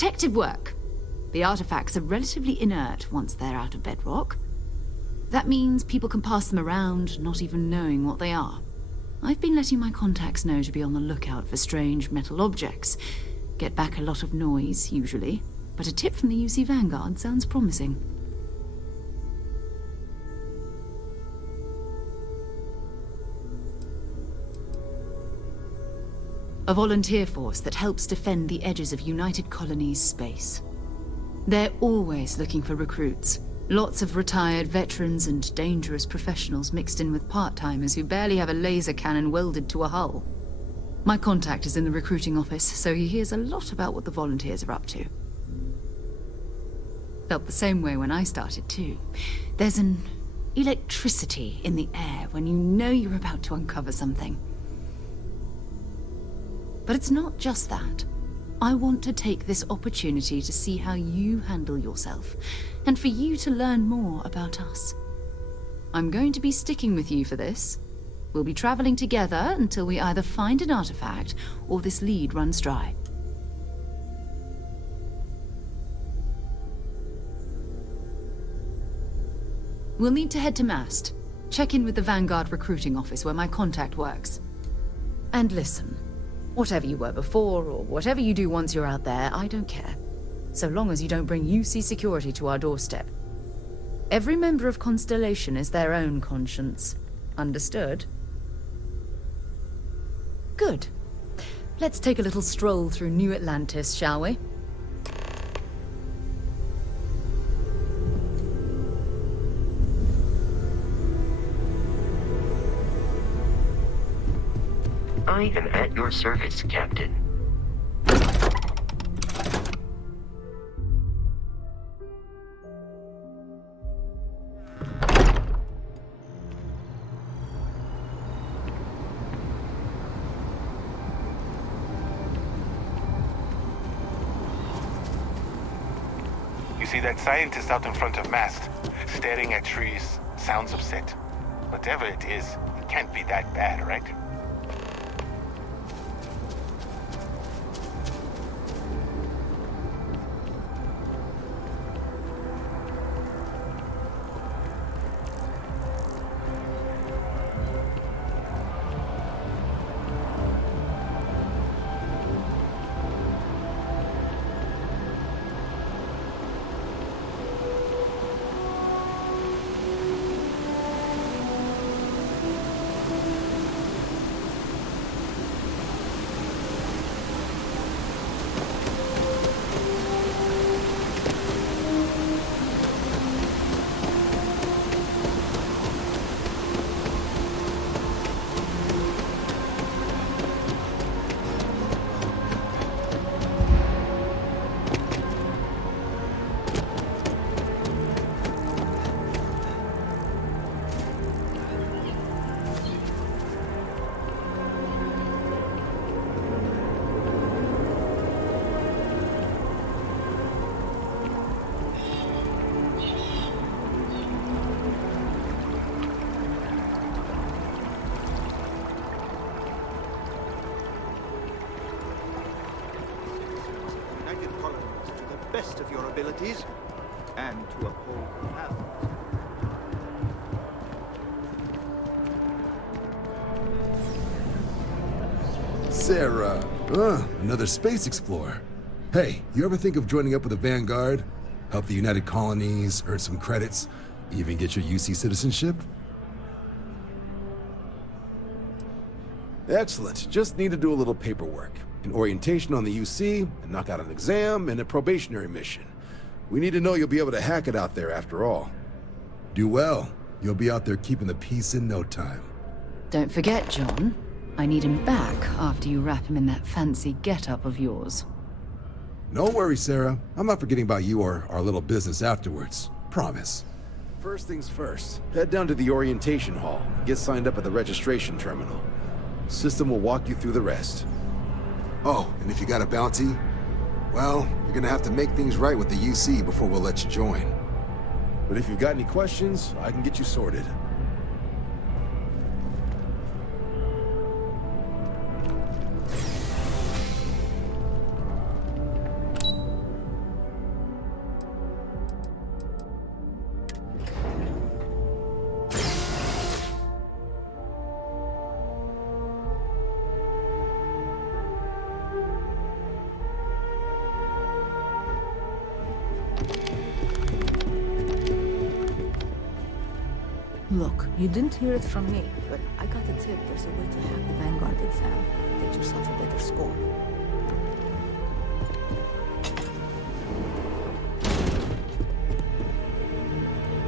Detective work. The artifacts are relatively inert once they're out of bedrock. That means people can pass them around, not even knowing what they are. I've been letting my contacts know to be on the lookout for strange metal objects. Get back a lot of noise, usually, but a tip from the UC Vanguard sounds promising. A volunteer force that helps defend the edges of United Colonies space. They're always looking for recruits. Lots of retired veterans and dangerous professionals mixed in with part-timers who barely have a laser cannon welded to a hull. My contact is in the recruiting office, so he hears a lot about what the volunteers are up to. Felt the same way when I started too. There's an electricity in the air when you know you're about to uncover something. But it's not just that. I want to take this opportunity to see how you handle yourself, and for you to learn more about us. I'm going to be sticking with you for this. We'll be traveling together until we either find an artifact or this lead runs dry. We'll need to head to Mast. Check in with the Vanguard recruiting office where my contact works. And listen. Whatever you were before, or whatever you do once you're out there, I don't care. So long as you don't bring UC security to our doorstep. Every member of Constellation is their own conscience. Understood? Good. Let's take a little stroll through New Atlantis, shall we? I am at your service, Captain. You see that scientist out in front of Mast, staring at trees, sounds upset. Whatever it is, it can't be that bad, right? Best of your abilities, and to uphold the balance. Sarah, another space explorer. Hey, you ever think of joining up with the Vanguard? Help the United Colonies, earn some credits, even get your UC citizenship? Excellent. Just need to do a little paperwork. An orientation on the UC, and knock out an exam, and a probationary mission. We need to know you'll be able to hack it out there after all. Do well. You'll be out there keeping the peace in no time. Don't forget, John. I need him back after you wrap him in that fancy get-up of yours. No worries, Sarah. I'm not forgetting about you or our little business afterwards. Promise. First things first. Head down to the orientation hall. Get signed up at the registration terminal. System will walk you through the rest. Oh, and if you got a bounty, well, you're gonna have to make things right with the UC before we'll let you join. But if you've got any questions, I can get you sorted. Look, you didn't hear it from me, but I got a tip there's a way to hack the Vanguard exam. Get yourself a better score.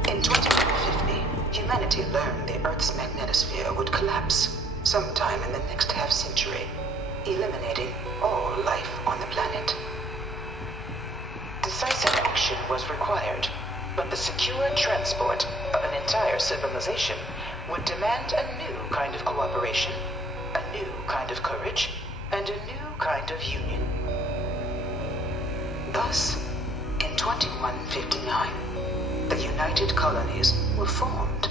In 2150, humanity learned the Earth's magnetosphere would collapse sometime in the next half-century, eliminating all life on the planet. Decisive action was required, but the secure transport of an entire civilization would demand a new kind of cooperation, a new kind of courage, and a new kind of union. Thus, in 2159, the United Colonies were formed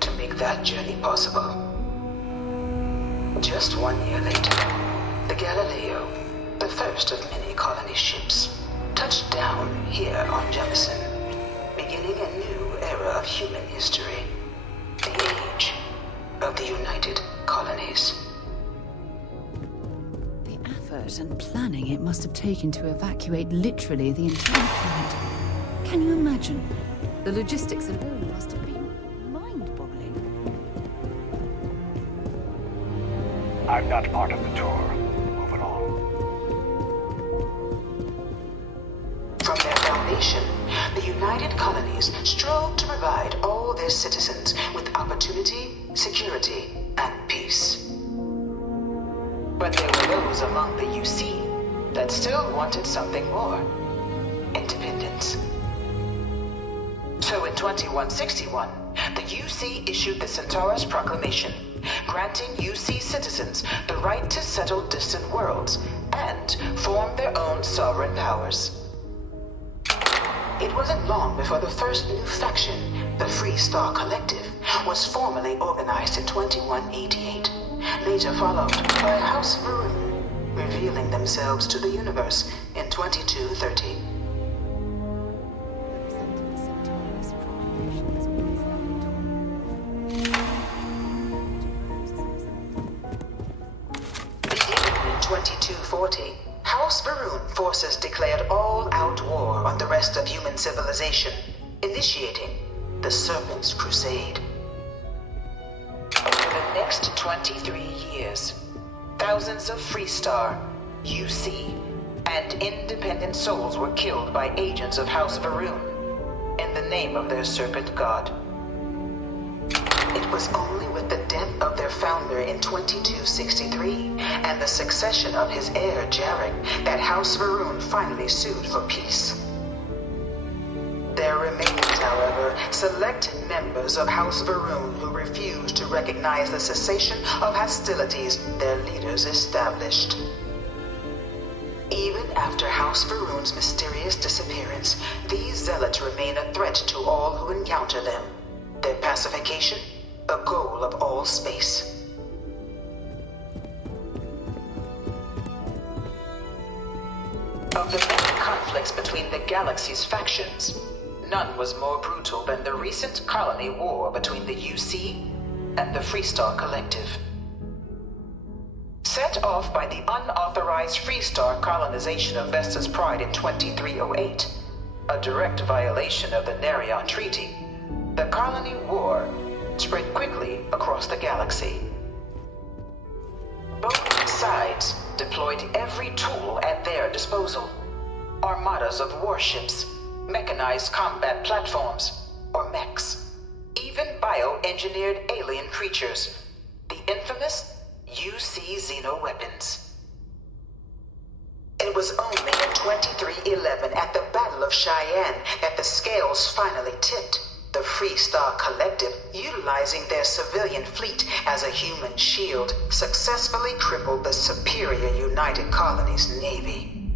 to make that journey possible. Just 1 year later, the Galileo, the first of many colony ships, touched down here on Jemison, beginning a new era of human history, the age of the United Colonies. The effort and planning it must have taken to evacuate literally the entire planet. Can you imagine? The logistics alone must have been mind-boggling. I'm not part of the tour. Move it on. From their foundation, the United Colonies strove to provide all their citizens with opportunity, security, and peace. But there were those among the UC that still wanted something more: independence. So in 2161, the UC issued the Centaurus Proclamation, granting UC citizens the right to settle distant worlds and form their own sovereign powers. It wasn't long before the first new faction, the Free Star Collective, was formally organized in 2188, later followed by House Varun, revealing themselves to the universe in 2230. Beginning in 2240, House Varun forces declared all-out war on the rest of human civilization, initiating the Serpent's Crusade. Over the next 23 years, thousands of Freestar, UC, and independent souls were killed by agents of House Varun in the name of their serpent god. It was only with the death of their founder in 2263 and the succession of his heir Jarek that House Varun finally sued for peace. There remained, however, select members of House Varun who refused to recognize the cessation of hostilities their leaders established. Even after House Varun's mysterious disappearance, these zealots remain a threat to all who encounter them. Their pacification, a goal of all space. Of the many conflicts between the galaxy's factions, none was more brutal than the recent colony war between the UC and the Freestar Collective. Set off by the unauthorized Freestar colonization of Vesta's Pride in 2308, a direct violation of the Nerion Treaty, the colony war spread quickly across the galaxy. Both sides deployed every tool at their disposal: armadas of warships, mechanized combat platforms, or mechs, even bioengineered alien creatures, the infamous UC xeno-weapons. It was only in 2311 at the Battle of Cheyenne that the scales finally tipped. The Freestar Collective, utilizing their civilian fleet as a human shield, successfully crippled the superior United Colonies Navy.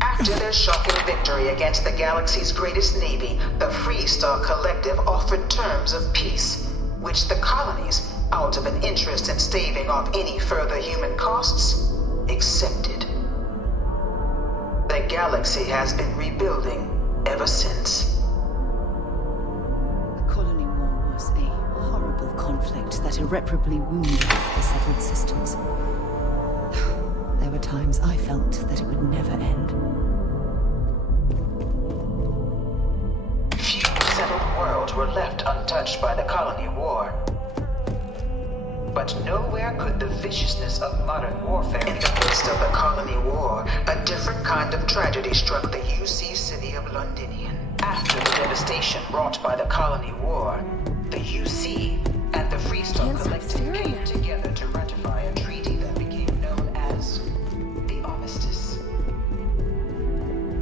After their shocking victory against the galaxy's greatest navy, the Freestar Collective offered terms of peace, which the colonies, out of an interest in staving off any further human costs, accepted. The galaxy has been rebuilding ever since. Colony War was a horrible conflict that irreparably wounded the settled systems. There were times I felt that it would never end. Few settled worlds were left untouched by the colony war. But nowhere could the viciousness of modern warfare. In the midst of the colony war, a different kind of tragedy struck the UC city of Londinian. After the devastation wrought by the colony war, the UC and the Freestone Collective came together to ratify a treaty that became known as the Armistice.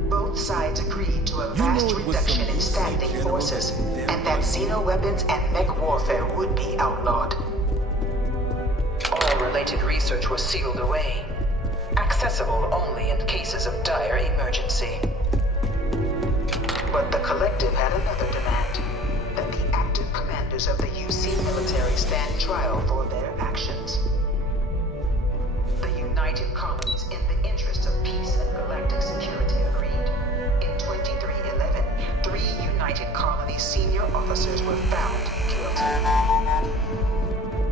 Both sides agreed to a vast reduction in standing forces, and that xeno-weapons and mech warfare would be outlawed. All related research was sealed away, accessible only in cases of dire emergency. But the Collective had another demand, that the active commanders of the UC military stand trial for their actions. The United Colonies, in the interest of peace and galactic security, agreed. In 2311, 3 United Colonies senior officers were found guilty.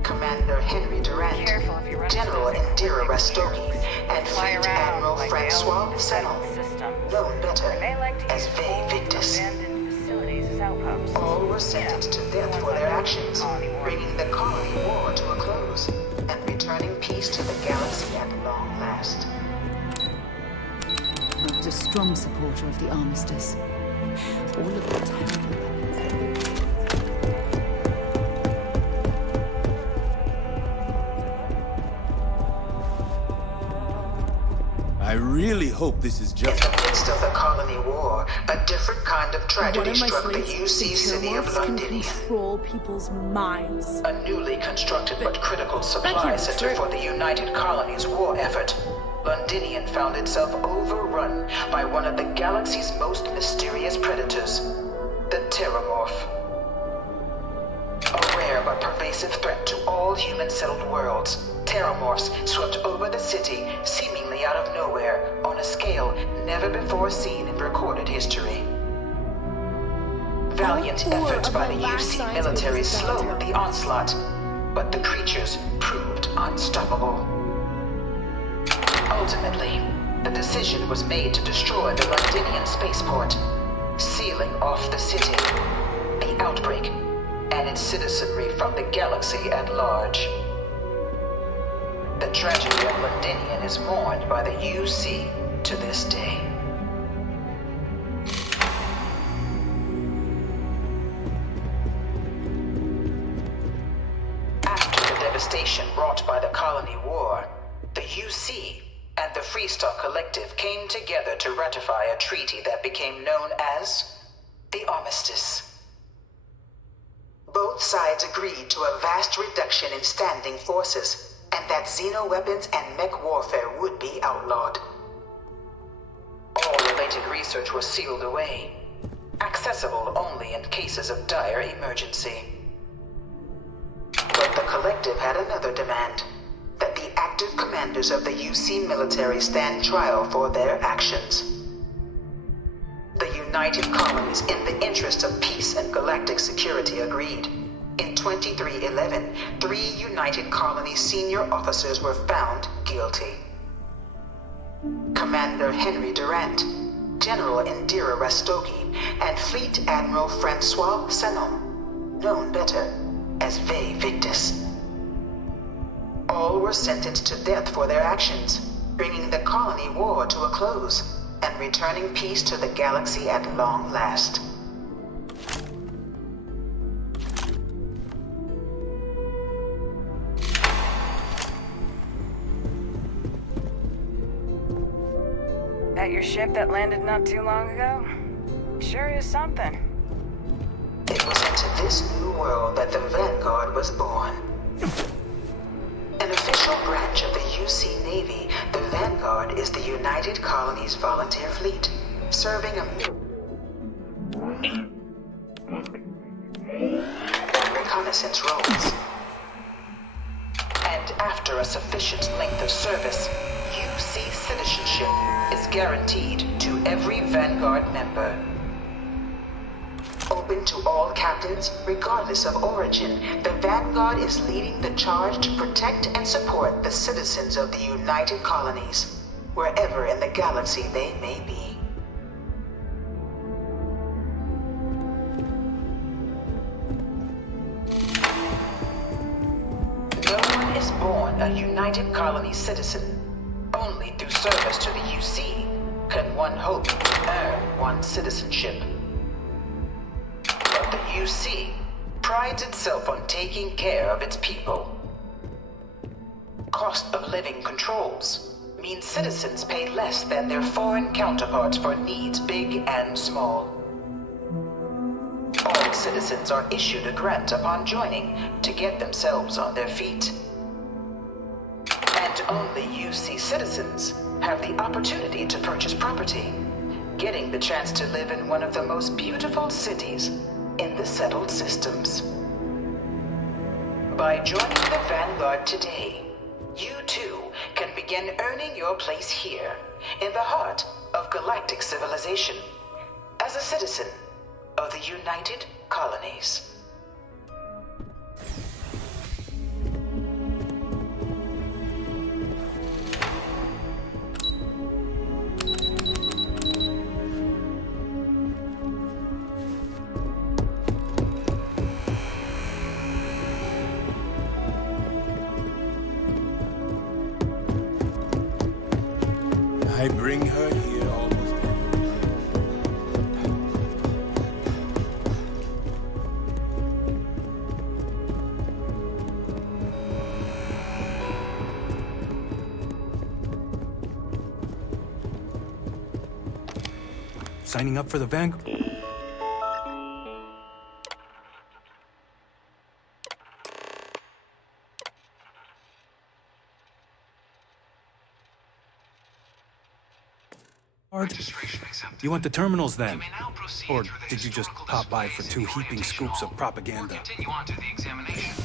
Commander Henry Durant, General Indira Rastogi, and Fleet Admiral Francois Senel, known better as Ve Victus. All were sentenced to death for their actions, bringing the colony war to a close, and returning peace to the galaxy at long last. I was a strong supporter of the Armistice. All of the terrible weapons that we I really hope this is In just... the midst of the colony war, a different kind of tragedy struck the UC city of Londinian. Control people's minds. A newly constructed but critical supply center for the United Colonies war effort. Londinian found itself overrun by one of the galaxy's most mysterious predators, the Terramorph. A rare but pervasive threat to all human-settled worlds, Terramorphs swept over the city, seemingly out of nowhere, on a scale never before seen in recorded history. Valiant efforts by the UC military slowed the onslaught, but the creatures proved unstoppable. Ultimately, the decision was made to destroy the Londinian spaceport, sealing off the city, the outbreak, and its citizenry from the galaxy at large. The tragedy of Londinian is mourned by the UC to this day. After the devastation wrought by the colony war, the UC and the Freestone Collective came together to ratify a treaty that became known as the Armistice. Both sides agreed to a vast reduction in standing forces, and that xeno-weapons and mech warfare would be outlawed. All related research was sealed away, accessible only in cases of dire emergency. But the Collective had another demand, that the active commanders of the UC military stand trial for their actions. The United Colonies, in the interest of peace and galactic security, agreed. In 2311, 3 United Colonies senior officers were found guilty. Commander Henry Durant, General Indira Rastogi, and Fleet Admiral Francois Senel, known better as Ve Victus. All were sentenced to death for their actions, bringing the colony war to a close, and returning peace to the galaxy at long last. That your ship that landed not too long ago? Sure is something. It was into this new world that the Vanguard was born. An official branch of the UC Navy, the Vanguard is the United Colonies Volunteer Fleet, serving a reconnaissance roles. And after a sufficient length of service, UC citizenship is guaranteed to every Vanguard member. Open to all captains, regardless of origin, the Vanguard is leading the charge to protect and support the citizens of the United Colonies, wherever in the galaxy they may be. born a United Colony citizen. Only through service to the UC can one hope to earn one's citizenship. But the UC prides itself on taking care of its people. Cost of living controls means citizens pay less than their foreign counterparts for needs big and small. All citizens are issued a grant upon joining to get themselves on their feet. And only UC citizens have the opportunity to purchase property, getting the chance to live in one of the most beautiful cities in the settled systems. By joining the Vanguard today, you too can begin earning your place here, in the heart of galactic civilization, as a citizen of the United Colonies. I bring her here almost. Signing up for the Vanguard? You went to terminals then? Or did you just pop by for 2 heaping scoops of propaganda? Continue on to the examination.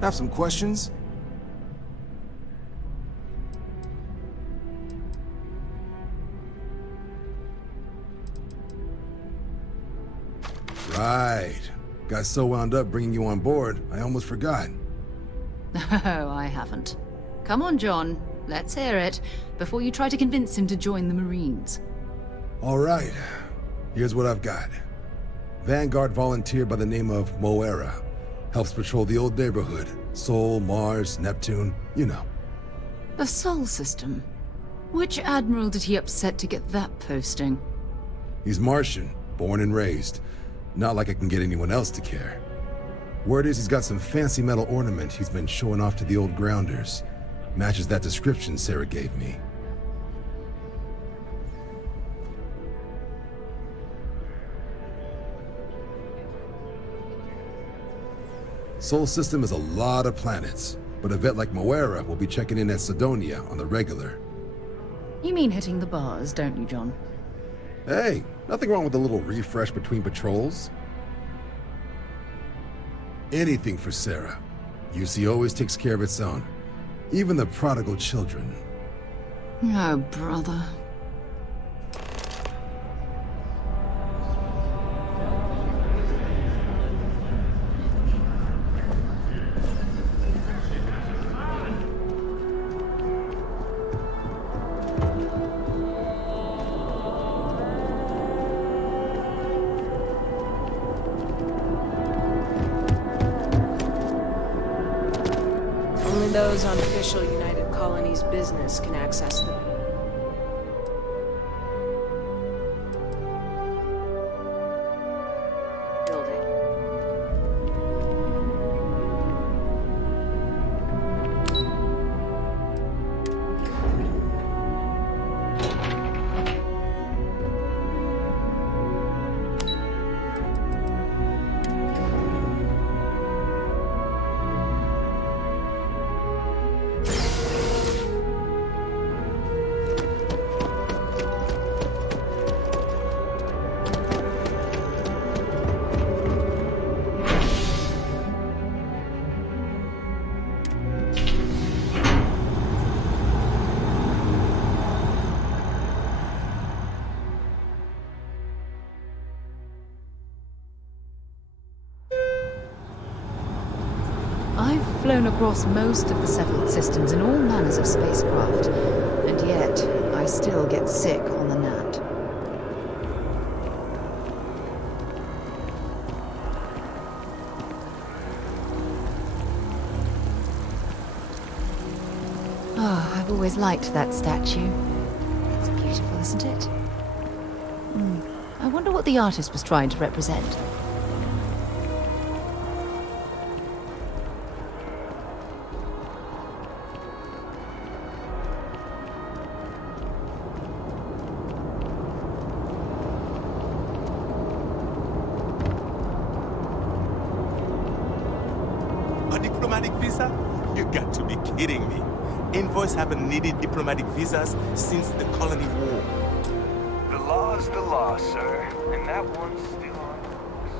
Have some questions? Right. Got so wound up bringing you on board, I almost forgot. Oh, I haven't. Come on, John. Let's hear it, before you try to convince him to join the Marines. All right. Here's what I've got. Vanguard volunteer by the name of Moira. Helps patrol the old neighborhood. Sol, Mars, Neptune, you know. The Sol system? Which admiral did he upset to get that posting? He's Martian, born and raised. Not like I can get anyone else to care. Word is he's got some fancy metal ornament he's been showing off to the old grounders. Matches that description Sarah gave me. Sol system is a lot of planets, but a vet like Moira will be checking in at Sidonia on the regular. You mean hitting the bars, don't you, John? Hey, nothing wrong with a little refresh between patrols. Anything for Sarah. UC always takes care of its own. Even the prodigal children. Oh, brother. Only those on official United Colonies business can access them. Building. flown across most of the settled systems in all manners of spacecraft, and yet I still get sick on the gnat. Oh, I've always liked that statue. It's beautiful, isn't it? I wonder what the artist was trying to represent. A diplomatic visa? You got to be kidding me. Envoys haven't needed diplomatic visas since the Colony War. The law's the law, sir, and that one's still on the books.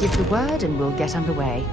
Give the word and we'll get underway.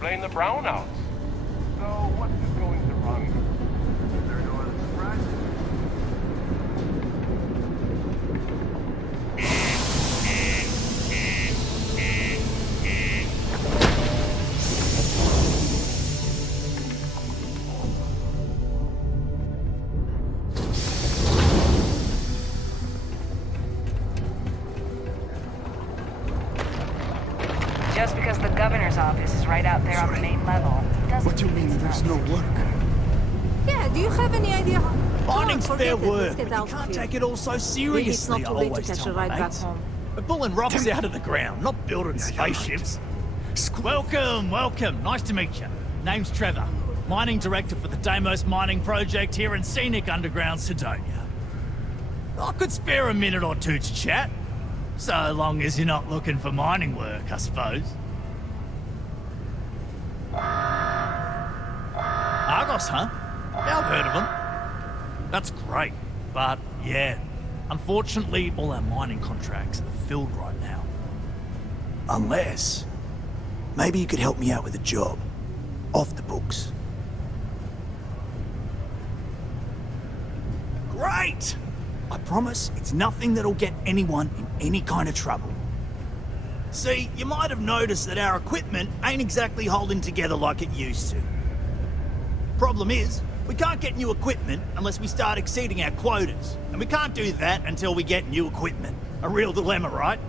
explain the brownouts. So, what's it going to run? Is there no other surprises? Just because the governor's office is right out there on the main level doesn't What do you mean there's no work? Yeah, do you have any idea how... Mining's Come on, fair forget it. work, Let's but get you out of can't here. take it all so Maybe it's seriously, not I too late to always catch tell a my ride back mates. home. We're pulling rocks out of the ground, not building spaceships. Welcome, welcome. Nice to meet you. Name's Trevor. Mining Director for the Deimos Mining Project here in scenic underground Sidonia. I could spare a minute or two to chat. So long as you're not looking for mining work, I suppose. Argos, huh? Yeah, I've heard of them. That's great, but yeah, unfortunately all our mining contracts are filled right now. Unless, maybe you could help me out with a job, off the books. Great! I promise it's nothing that'll get anyone in any kind of trouble. See, you might have noticed that our equipment ain't exactly holding together like it used to. Problem is, we can't get new equipment unless we start exceeding our quotas. And we can't do that until we get new equipment. A real dilemma, right?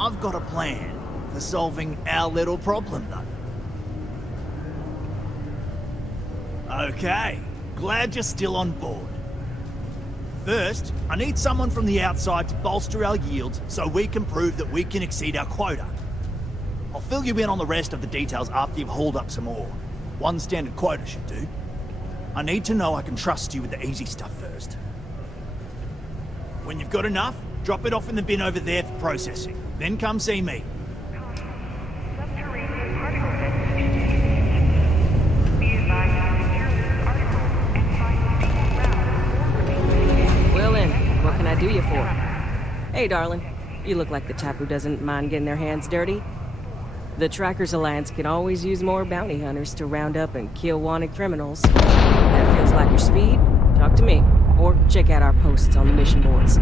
I've got a plan for solving our little problem, though. Okay, glad you're still on board. First, I need someone from the outside to bolster our yields so we can prove that we can exceed our quota. I'll fill you in on the rest of the details after you've hauled up some ore. One standard quota should do. I need to know I can trust you with the easy stuff first. When you've got enough, drop it off in the bin over there for processing. Then come see me. Well then, what can I do you for? Hey, darling. You look like the type who doesn't mind getting their hands dirty. The Trackers Alliance can always use more bounty hunters to round up and kill wanted criminals. If that feels like your speed, talk to me. Or check out our posts on the mission boards.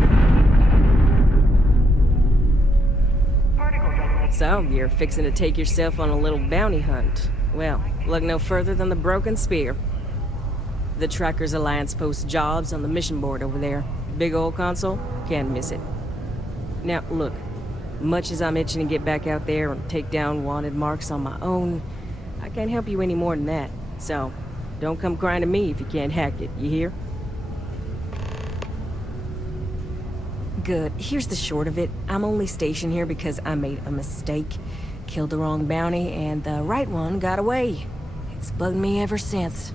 So, you're fixing to take yourself on a little bounty hunt. Well, look no further than the Broken Spear. The Trackers Alliance posts jobs on the mission board over there. Big old console, can't miss it. Now, look. Much as I'm itching to get back out there and take down wanted marks on my own, I can't help you any more than that. So, don't come crying to me if you can't hack it, you hear? Good. Here's the short of it. I'm only stationed here because I made a mistake. Killed the wrong bounty, and the right one got away. It's bugged me ever since.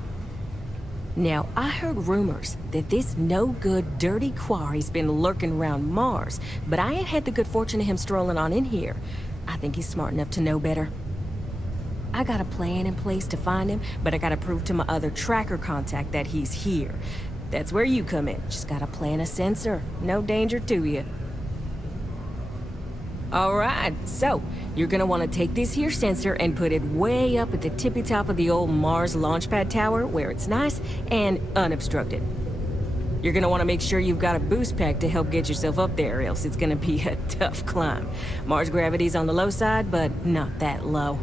Now, I heard rumors that this no-good, dirty quarry's been lurking around Mars, but I ain't had the good fortune of him strolling on in here. I think he's smart enough to know better. I got a plan in place to find him, but I gotta prove to my other tracker contact that he's here. That's where you come in. Just gotta plant a sensor. No danger to you. Alright, so, you're gonna want to take this here sensor and put it way up at the tippy top of the old Mars launchpad tower where it's nice and unobstructed. You're gonna want to make sure you've got a boost pack to help get yourself up there, else it's gonna be a tough climb. Mars gravity's on the low side, but not that low.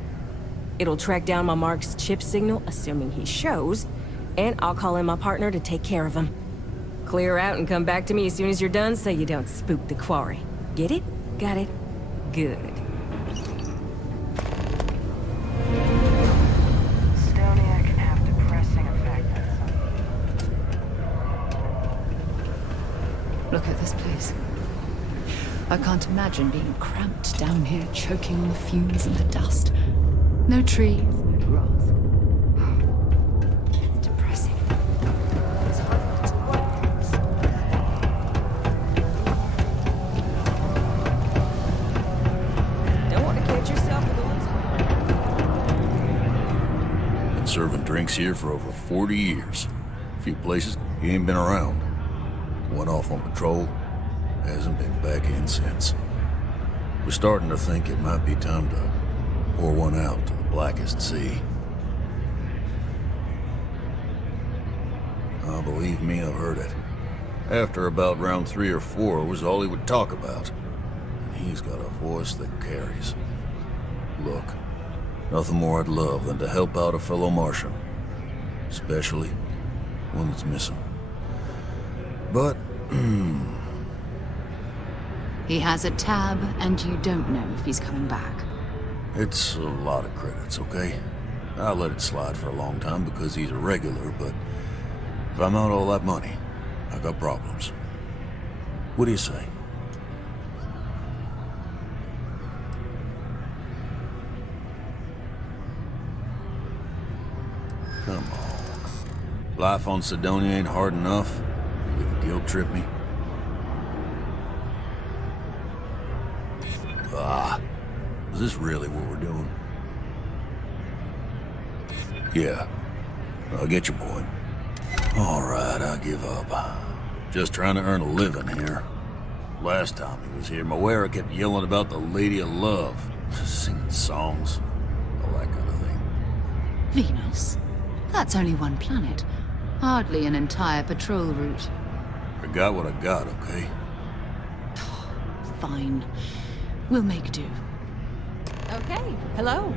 It'll track down my Mark's chip signal, assuming he shows, and I'll call in my partner to take care of him. Clear out and come back to me as soon as you're done so you don't spook the quarry. Get it? Got it? Good. Estonia can have depressing effects. Look at this place. I can't imagine being cramped down here, choking on the fumes and the dust. No trees, no grass. It's depressing. It's hard to work. Don't want to catch yourself with a loose. Been serving drinks here for over 40 years. A few places he ain't been around. Went off on patrol, hasn't been back in since. We're starting to think it might be time to Pour one out to the blackest sea. Oh, believe me, I've heard it. After about round 3 or 4 was all he would talk about. And he's got a voice that carries. Look, nothing more I'd love than to help out a fellow Martian. Especially one that's missing. But, He has a tab, and you don't know if he's coming back. it's a lot of credits, okay? I let it slide for a long time because he's a regular, but if I'm out all that money, I got problems. What do you say? Come on. Life on Sidonia ain't hard enough. You gonna guilt trip me? Is this really what we're doing? Yeah. I get your point. Alright, I give up. Just trying to earn a living here. Last time he was here, Moira kept yelling about the Lady of Love. Singing songs. All that kind of thing. Venus? That's only one planet. Hardly an entire patrol route. I got what I got, okay? Fine. We'll make do. Okay, hello.